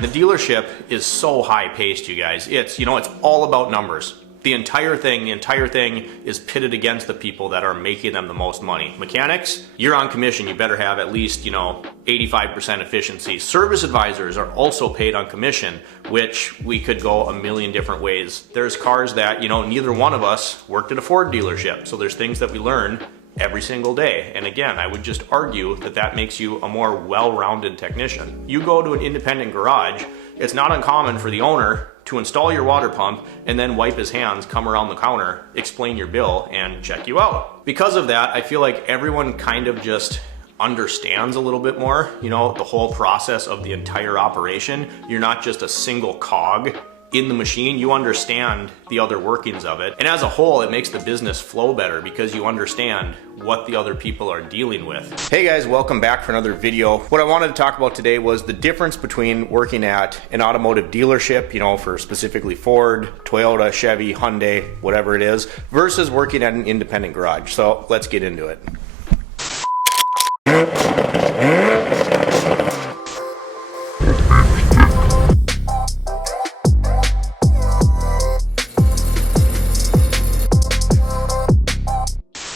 The dealership is so high paced, you guys. It's all about numbers. The entire thing is pitted against the people that are making them the most money. Mechanics, you're on commission. You better have at least, 85% efficiency. Service advisors are also paid on commission, which we could go a million different ways. There's cars that, neither one of us worked at a Ford dealership. So there's things that we learn every single day. And again, I would just argue that that makes you a more well-rounded technician. You go to an independent garage, it's not uncommon for the owner to install your water pump and then wipe his hands, come around the counter, explain your bill, and check you out. Because of that, I feel like everyone kind of just understands a little bit more, the whole process of the entire operation. You're not just a single cog in the machine, you understand the other workings of it. And as a whole, it makes the business flow better because you understand what the other people are dealing with. Hey guys, welcome back for another video. What I wanted to talk about today was the difference between working at an automotive dealership, for specifically Ford, Toyota, Chevy, Hyundai, whatever it is, versus working at an independent garage. So let's get into it.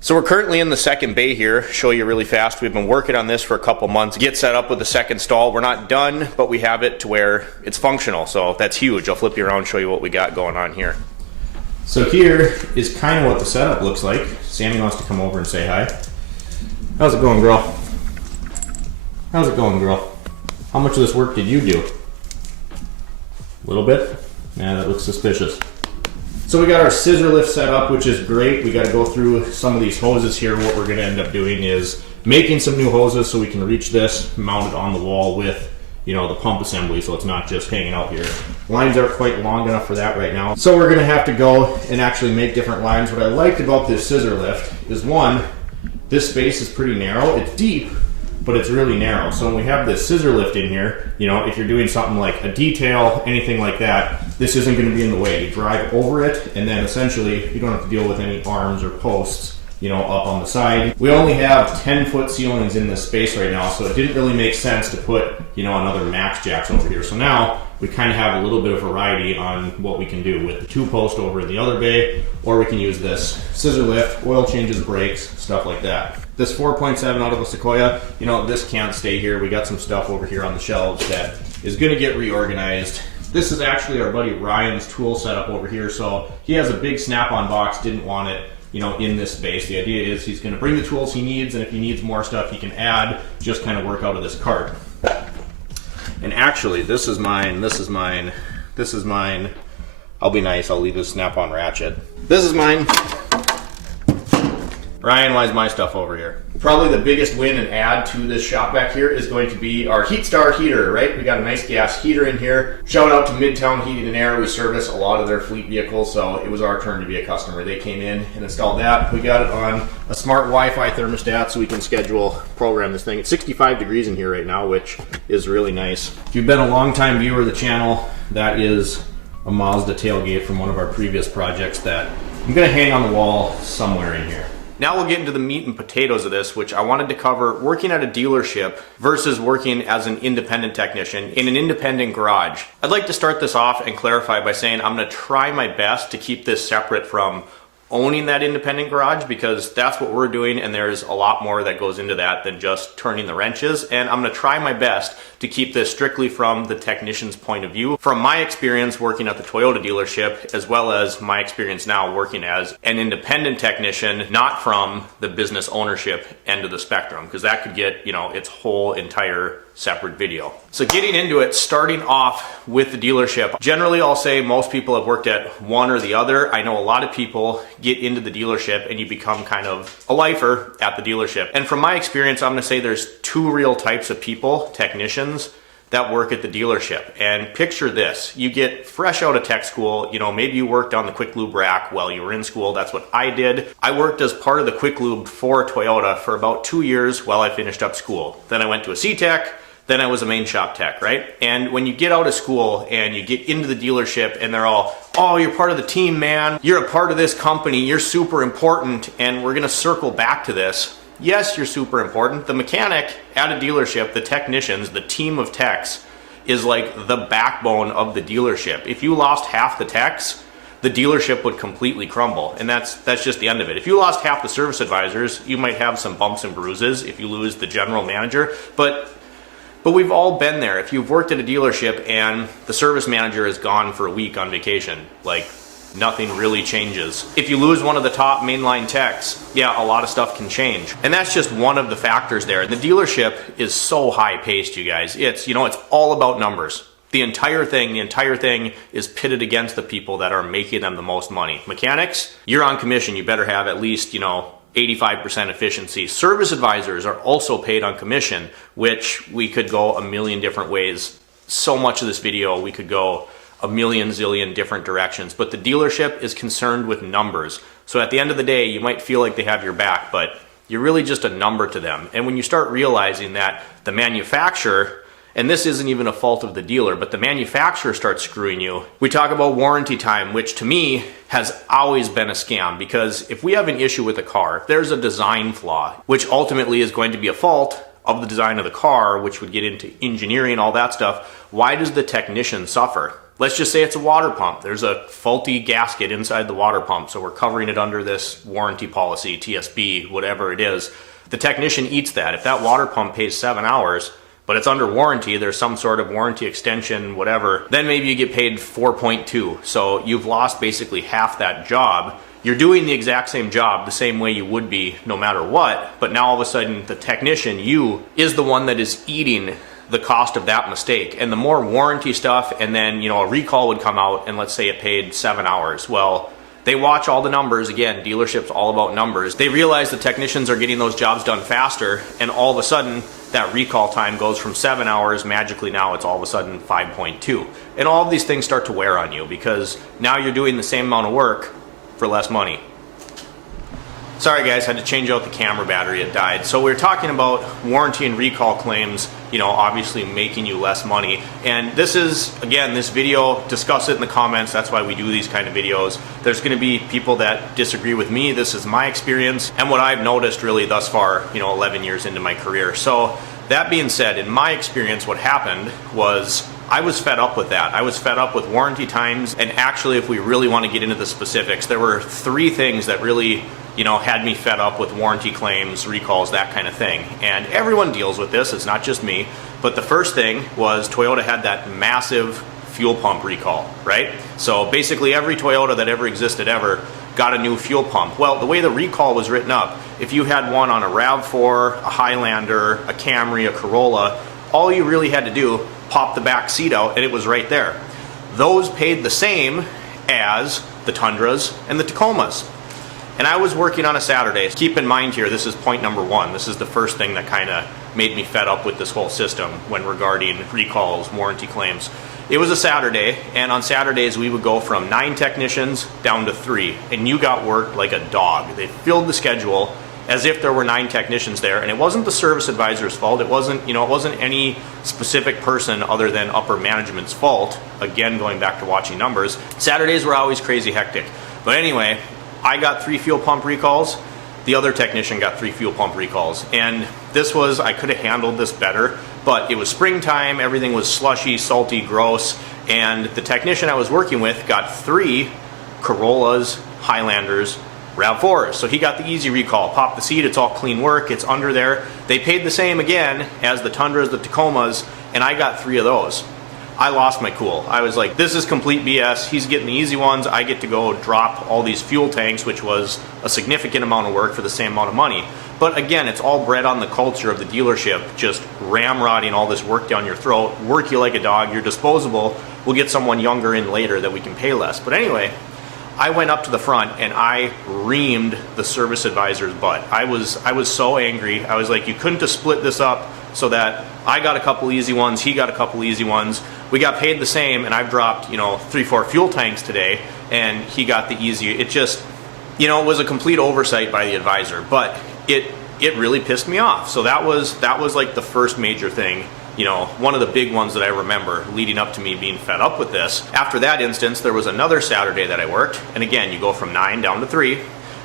So we're currently in the second bay here. Show you really fast. We've been working on this for a couple months. Get set up with the second stall. We're not done, but we have it to where it's functional. So that's huge. I'll flip you around and show you what we got going on here. So here is kind of what the setup looks like. Sammy wants to come over and say hi. How's it going, girl? How's it going, girl? How much of this work did you do? A little bit? Yeah, that looks suspicious. So we got our scissor lift set up, which is great. We got to go through some of these hoses here. What we're going to end up doing is making some new hoses so we can reach this, mount it on the wall with, the pump assembly, so it's not just hanging out here. Lines aren't quite long enough for that right now. So we're going to have to go and actually make different lines. What I liked about this scissor lift is, one, this space is pretty narrow. It's deep, but it's really narrow. So when we have this scissor lift in here, if you're doing something like a detail, anything like that, this isn't going to be in the way. You drive over it, and then essentially you don't have to deal with any arms or posts, up on the side. We only have 10-foot ceilings in this space right now, so it didn't really make sense to put, another max jacks over here. So now we kind of have a little bit of variety on what we can do with the 2-post over in the other bay, or we can use this scissor lift, oil changes, brakes, stuff like that. This 4.7 out of the Sequoia, this can't stay here. We got some stuff over here on the shelves that is going to get reorganized. This is actually our buddy Ryan's tool setup over here. So he has a big snap-on box, didn't want it, in this space. The idea is he's going to bring the tools he needs, and if he needs more stuff, he can add, just kind of work out of this cart. And actually, this is mine, this is mine, this is mine. I'll be nice, I'll leave this snap-on ratchet. This is mine. Ryan, why is my stuff over here? Probably the biggest win and add to this shop back here is going to be our HeatStar heater, right? We got a nice gas heater in here. Shout out to Midtown Heating and Air. We service a lot of their fleet vehicles, so it was our turn to be a customer. They came in and installed that. We got it on a smart Wi-Fi thermostat so we can program this thing. It's 65 degrees in here right now, which is really nice. If you've been a long-time viewer of the channel, that is a Mazda tailgate from one of our previous projects that I'm gonna hang on the wall somewhere in here. Now we'll get into the meat and potatoes of this, which I wanted to cover working at a dealership versus working as an independent technician in an independent garage. I'd like to start this off and clarify by saying I'm going to try my best to keep this separate from owning that independent garage, because that's what we're doing, and there's a lot more that goes into that than just turning the wrenches. And I'm going to try my best to keep this strictly from the technician's point of view, from my experience working at the Toyota dealership, as well as my experience now working as an independent technician, not from the business ownership end of the spectrum, because that could get, its whole entire separate video. So getting into it, starting off with the dealership, generally I'll say most people have worked at one or the other. I know a lot of people get into the dealership and you become kind of a lifer at the dealership. And from my experience, I'm gonna say there's two real types of people, technicians, that work at the dealership. And picture this, you get fresh out of tech school, maybe you worked on the quick lube rack while you were in school. That's what I did. I worked as part of the quick lube for Toyota for about 2 years while I finished up school. Then I went to a C-Tech, then I was a main shop tech, right? And when you get out of school and you get into the dealership and they're all, oh, you're part of the team, man. You're a part of this company. You're super important. And we're going to circle back to this. Yes, you're super important. The mechanic at a dealership, the technicians, the team of techs, is like the backbone of the dealership. If you lost half the techs, the dealership would completely crumble, and that's just the end of it. If you lost half the service advisors, you might have some bumps and bruises if you lose the general manager, but we've all been there. If you've worked at a dealership and the service manager is gone for a week on vacation, like nothing really changes. If you lose one of the top mainline techs, yeah, a lot of stuff can change. And that's just one of the factors there. The dealership is so high paced, you guys. It's all about numbers. The entire thing is pitted against the people that are making them the most money. Mechanics, you're on commission. You better have at least, 85% efficiency. Service advisors are also paid on commission, which we could go a million different ways. So much of this video, we could go a million zillion different directions, but the dealership is concerned with numbers. So at the end of the day, you might feel like they have your back, but you're really just a number to them. And when you start realizing that the manufacturer, and this isn't even a fault of the dealer, but the manufacturer starts screwing you. We talk about warranty time, which to me has always been a scam, because if we have an issue with a car, there's a design flaw, which ultimately is going to be a fault of the design of the car, which would get into engineering, all that stuff. Why does the technician suffer? Let's just say it's a water pump. There's a faulty gasket inside the water pump, so we're covering it under this warranty policy, TSB, whatever it is. The technician eats that. If that water pump pays 7 hours, but it's under warranty, there's some sort of warranty extension, whatever, then maybe you get paid 4.2. So you've lost basically half that job. You're doing the exact same job the same way you would be no matter what, but now all of a sudden the technician, you, is the one that is eating the cost of that mistake. And the more warranty stuff, and then a recall would come out and let's say it paid 7 hours. Well, they watch all the numbers. Again, dealerships all about numbers. They realize the technicians are getting those jobs done faster, and all of a sudden that recall time goes from 7 hours, magically now it's all of a sudden 5.2. And all of these things start to wear on you because now you're doing the same amount of work for less money. Sorry guys, had to change out the camera battery, it died. So we're talking about warranty and recall claims, obviously making you less money. And this is, again, this video, discuss it in the comments. That's why we do these kind of videos. There's gonna be people that disagree with me. This is my experience and what I've noticed really thus far, 11 years into my career. So that being said, in my experience, what happened was I was fed up with that. I was fed up with warranty times. And actually, if we really want to get into the specifics, there were 3 things that really had me fed up with warranty claims, recalls, that kind of thing. And everyone deals with this, it's not just me. But the first thing was Toyota had that massive fuel pump recall, right? So basically every Toyota that ever existed ever got a new fuel pump. Well, the way the recall was written up, if you had one on a RAV4, a Highlander, a Camry, a Corolla, all you really had to do, pop the back seat out and it was right there. Those paid the same as the Tundras and the Tacomas. And I was working on a Saturday. Keep in mind here, this is point number 1. This is the first thing that kind of made me fed up with this whole system when regarding recalls, warranty claims. It was a Saturday, and on Saturdays we would go from 9 technicians down to 3, and you got worked like a dog. They filled the schedule as if there were 9 technicians there, and it wasn't the service advisor's fault. It wasn't, it wasn't any specific person other than upper management's fault. Again, going back to watching numbers, Saturdays were always crazy hectic. But anyway, I got 3 fuel pump recalls. The other technician got 3 fuel pump recalls. And this was, I could have handled this better, but it was springtime, everything was slushy, salty, gross, and the technician I was working with got 3 Corollas, Highlanders, RAV4s. So he got the easy recall. Pop the seat, it's all clean work, it's under there. They paid the same again as the Tundras, the Tacomas, and I got 3 of those. I lost my cool. I was like, this is complete BS. He's getting the easy ones. I get to go drop all these fuel tanks, which was a significant amount of work for the same amount of money. But again, it's all bred on the culture of the dealership, just ramrodding all this work down your throat, work you like a dog, you're disposable, we'll get someone younger in later that we can pay less. But anyway, I went up to the front and I reamed the service advisor's butt. I was so angry. I was like, you couldn't have split this up so that I got a couple easy ones, he got a couple easy ones. We got paid the same, and I've dropped 3-4 fuel tanks today, and he got the easy. It just, it was a complete oversight by the advisor, but it really pissed me off. So that was like the first major thing, one of the big ones that I remember leading up to me being fed up with this. After that instance, there was another Saturday that I worked, and again, you go from 9 down to 3,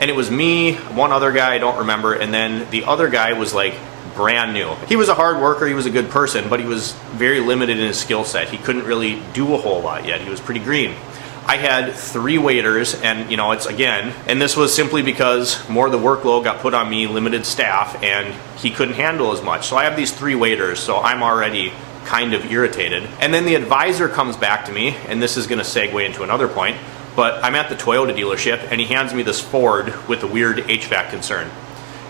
and it was me, one other guy I don't remember, and then the other guy was like brand new. He was a hard worker, he was a good person, but he was very limited in his skill set. He couldn't really do a whole lot yet. He was pretty green. I had 3 waiters, and it's again, and this was simply because more of the workload got put on me, limited staff, and he couldn't handle as much. So I have these 3 waiters, so I'm already kind of irritated. And then the advisor comes back to me, and this is gonna segue into another point, but I'm at the Toyota dealership, and he hands me this Ford with a weird HVAC concern.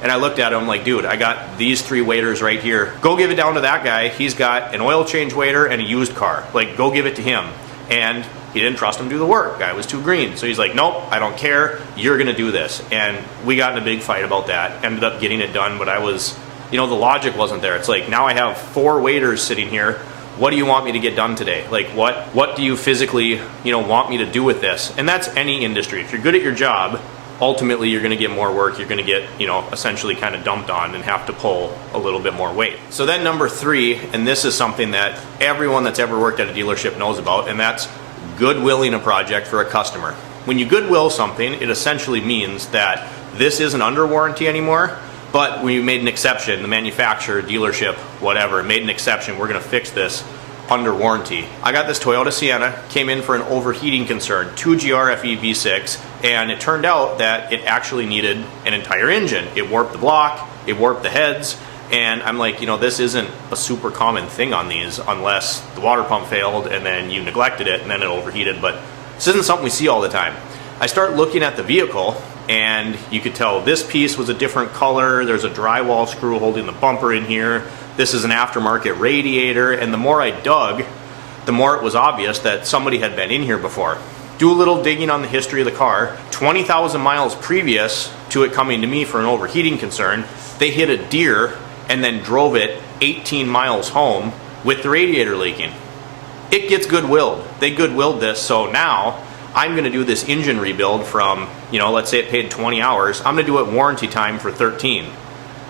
And I looked at him like, dude, I got these 3 waiters right here. Go give it down to that guy. He's got an oil change waiter and a used car. Like, go give it to him. And he didn't trust him to do the work. Guy was too green. So he's like, nope, I don't care. You're gonna do this. And we got in a big fight about that. Ended up getting it done, but I was, the logic wasn't there. It's like, now I have 4 waiters sitting here. What do you want me to get done today? Like, what do you physically, want me to do with this? And that's any industry. If you're good at your job, ultimately you're gonna get more work. You're gonna get, essentially kind of dumped on and have to pull a little bit more weight. So then number 3, and this is something that everyone that's ever worked at a dealership knows about, and that's goodwilling a project for a customer. When you goodwill something, it essentially means that this isn't under warranty anymore, but we made an exception, the manufacturer, dealership, whatever, made an exception, we're gonna fix this under warranty. I got this Toyota Sienna, came in for an overheating concern, 2GRFE V6, and it turned out that it actually needed an entire engine. It warped the block, it warped the heads, and I'm like, this isn't a super common thing on these unless the water pump failed and then you neglected it and then it overheated, but this isn't something we see all the time. I start looking at the vehicle and you could tell this piece was a different color, there's a drywall screw holding the bumper in here, this is an aftermarket radiator, and the more I dug, the more it was obvious that somebody had been in here before. Do a little digging on the history of the car. 20,000 miles previous to it coming to me for an overheating concern, they hit a deer and then drove it 18 miles home with the radiator leaking. It gets goodwilled. They goodwilled this, so now I'm gonna do this engine rebuild from, let's say it paid 20 hours, I'm gonna do it warranty time for 13.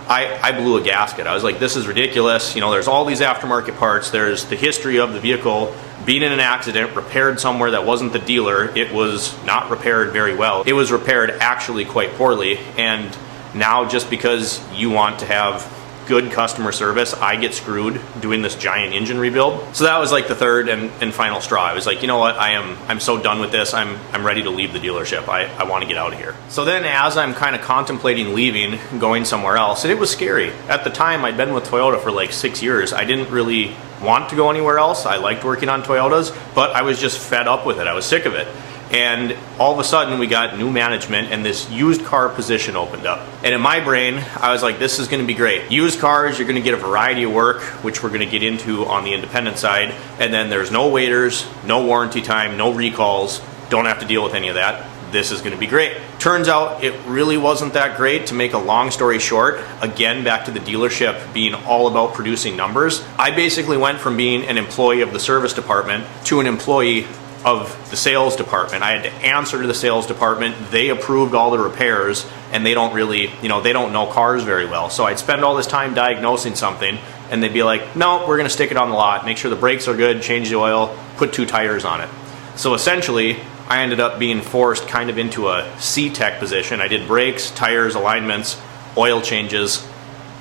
I blew a gasket. I was like, this is ridiculous. There's all these aftermarket parts. There's the history of the vehicle being in an accident, repaired somewhere that wasn't the dealer. It was not repaired very well. It was repaired actually quite poorly. And now just because you want to have good customer service, I get screwed doing this giant engine rebuild. So that was like the third and final straw. I was like, you know what, I'm so done with this. I'm ready to leave the dealership. I want to get out of here. So then as I'm kind of contemplating leaving, going somewhere else, and it was scary. At the time, I'd been with Toyota for like 6 years. I didn't really want to go anywhere else. I liked working on Toyotas, but I was just fed up with it. I was sick of it. And all of a sudden we got new management and this used car position opened up. And in my brain, I was like, this is gonna be great. Used cars, you're gonna get a variety of work, which we're gonna get into on the independent side. And then there's no waiters, no warranty time, no recalls, don't have to deal with any of that. This is gonna be great. Turns out it really wasn't that great. To make a long story short, again, back to the dealership being all about producing numbers. I basically went from being an employee of the service department to an employee of the sales department. I had to answer to the sales department. They approved all the repairs and they don't really, they don't know cars very well. So I'd spend all this time diagnosing something and they'd be like, no, we're gonna stick it on the lot, make sure the brakes are good, change the oil, put 2 tires on it. So essentially, I ended up being forced kind of into a C-Tech position. I did brakes, tires, alignments, oil changes.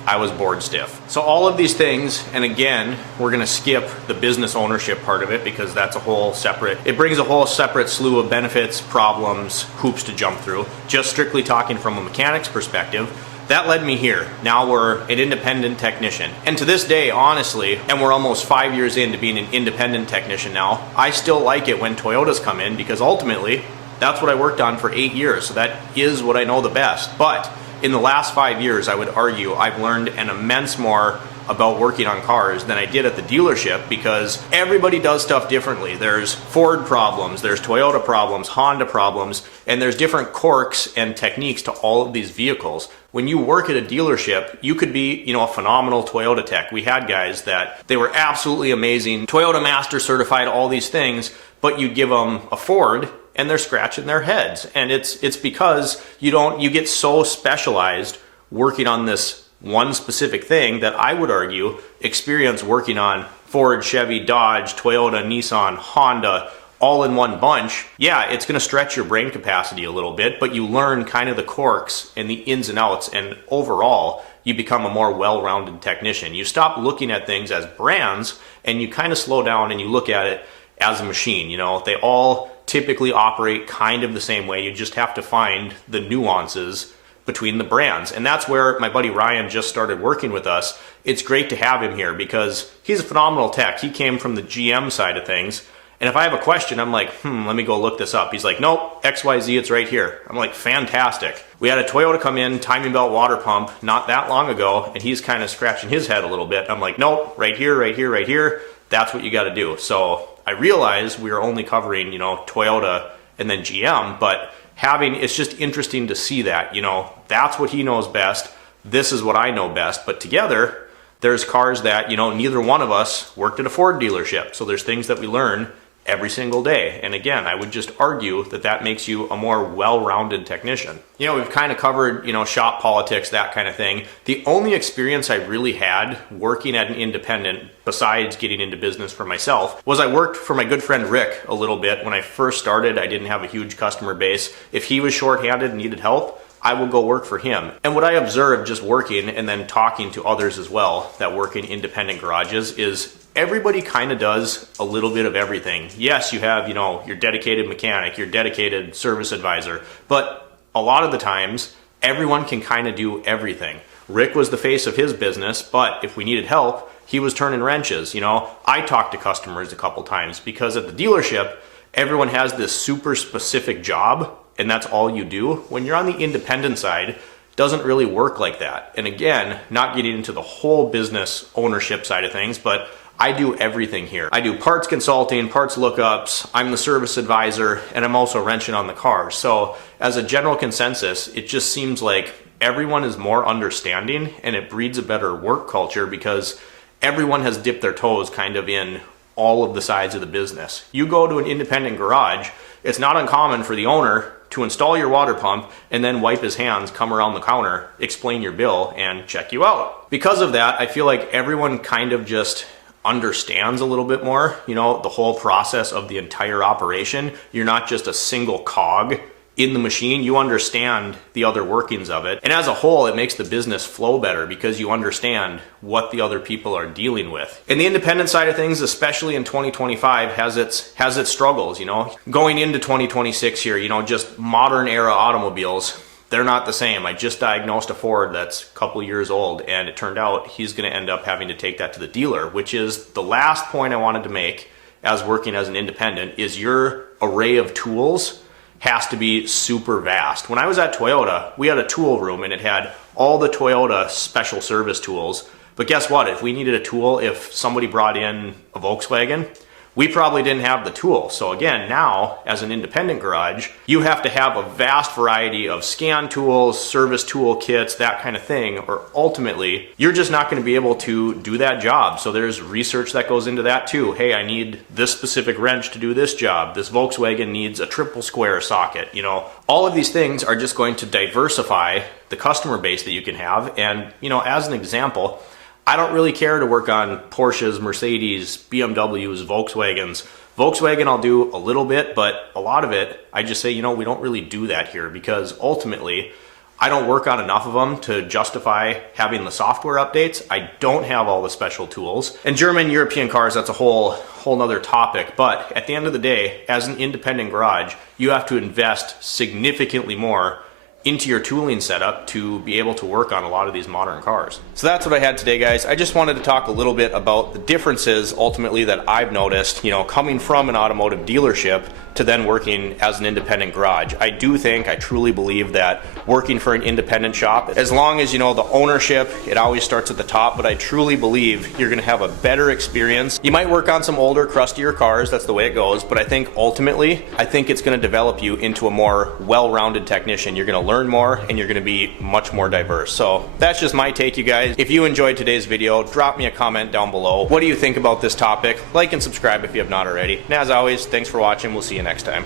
I was bored stiff. So all of these things, and again, we're gonna skip the business ownership part of it because that's a whole separate, it brings a whole separate slew of benefits, problems, hoops to jump through. Just strictly talking from a mechanic's perspective, that led me here. Now we're an independent technician. And to this day, honestly, and we're almost 5 years into being an independent technician now, I still like it when Toyotas come in because ultimately, that's what I worked on for 8 years. So that is what I know the best. But in the last 5 years, I would argue I've learned an immense more about working on cars than I did at the dealership because everybody does stuff differently. There's Ford problems, there's Toyota problems, Honda problems, and there's different quirks and techniques to all of these vehicles. When you work at a dealership, you could be, a phenomenal Toyota tech. We had guys that they were absolutely amazing, Toyota Master certified, all these things, but you give them a Ford and they're scratching their heads. And it's because you get so specialized working on this one specific thing that I would argue experience working on Ford, Chevy, Dodge, Toyota, Nissan, Honda, all in one bunch. Yeah, it's gonna stretch your brain capacity a little bit, but you learn kind of the quirks and the ins and outs, and overall, you become a more well-rounded technician. You stop looking at things as brands and you kind of slow down and you look at it as a machine. You know, they all typically operate kind of the same way. You just have to find the nuances between the brands. And that's where my buddy Ryan just started working with us. It's great to have him here because he's a phenomenal tech. He came from the GM side of things. And if I have a question, I'm like, let me go look this up. He's like, nope, XYZ, it's right here. I'm like, fantastic. We had a Toyota come in, timing belt water pump, not that long ago, and he's kind of scratching his head a little bit. I'm like, nope, right here, right here, right here. That's what you got to do. So I realized we were only covering, you know, Toyota and then GM, but it's just interesting to see that, you know, that's what he knows best. This is what I know best. But together, there's cars that, you know, neither one of us worked at a Ford dealership. So there's things that we learn every single day. And again, I would just argue that that makes you a more well-rounded technician. You know, we've kind of covered, you know, shop politics, that kind of thing. The only experience I really had working at an independent, besides getting into business for myself, was I worked for my good friend Rick a little bit. When I first started, I didn't have a huge customer base. If he was shorthanded and needed help, I will go work for him. And what I observed just working and then talking to others as well that work in independent garages is everybody kind of does a little bit of everything. Yes, you have, you know, your dedicated mechanic, your dedicated service advisor, but a lot of the times everyone can kind of do everything. Rick was the face of his business, but if we needed help, he was turning wrenches. You know, I talked to customers a couple times because at the dealership, everyone has this super specific job and that's all you do. When you're on the independent side, it doesn't really work like that. And again, not getting into the whole business ownership side of things, but I do everything here. I do parts consulting, parts lookups, I'm the service advisor, and I'm also wrenching on the car. So as a general consensus, it just seems like everyone is more understanding and it breeds a better work culture because everyone has dipped their toes kind of in all of the sides of the business. You go to an independent garage, it's not uncommon for the owner to install your water pump and then wipe his hands, come around the counter, explain your bill, and check you out. Because of that, I feel like everyone kind of just understands a little bit more, you know, the whole process of the entire operation. You're not just a single cog in the machine, you understand the other workings of it. And as a whole, it makes the business flow better because you understand what the other people are dealing with. And the independent side of things, especially in 2025, has its struggles, you know. Going into 2026 here, you know, just modern era automobiles, they're not the same. I just diagnosed a Ford that's a couple years old, and it turned out he's gonna end up having to take that to the dealer, which is the last point I wanted to make as working as an independent, is your array of tools has to be super vast. When I was at Toyota, we had a tool room and it had all the Toyota special service tools. But guess what? If we needed a tool, if somebody brought in a Volkswagen, we probably didn't have the tool. So again, now as an independent garage, you have to have a vast variety of scan tools, service tool kits, that kind of thing, or ultimately you're just not going to be able to do that job. So there's research that goes into that too. Hey, I need this specific wrench to do this job. This Volkswagen needs a triple square socket. You know, all of these things are just going to diversify the customer base that you can have. And, you know, as an example, I don't really care to work on Porsches, Mercedes, BMWs, Volkswagens. Volkswagen I'll do a little bit, but a lot of it, I just say, you know, we don't really do that here because ultimately I don't work on enough of them to justify having the software updates. I don't have all the special tools. And German, European cars, that's a whole nother topic. But at the end of the day, as an independent garage, you have to invest significantly more into your tooling setup to be able to work on a lot of these modern cars. So that's what I had today, guys. I just wanted to talk a little bit about the differences ultimately that I've noticed, you know, coming from an automotive dealership to then working as an independent garage. I truly believe that working for an independent shop, as long as, you know, the ownership, it always starts at the top, but I truly believe you're gonna have a better experience. You might work on some older, crustier cars, that's the way it goes, but I think ultimately, it's gonna develop you into a more well-rounded technician. You're gonna learn more and you're gonna be much more diverse. So that's just my take, you guys. If you enjoyed today's video, drop me a comment down below. What do you think about this topic? Like and subscribe if you have not already. And as always, thanks for watching. We'll see you next time.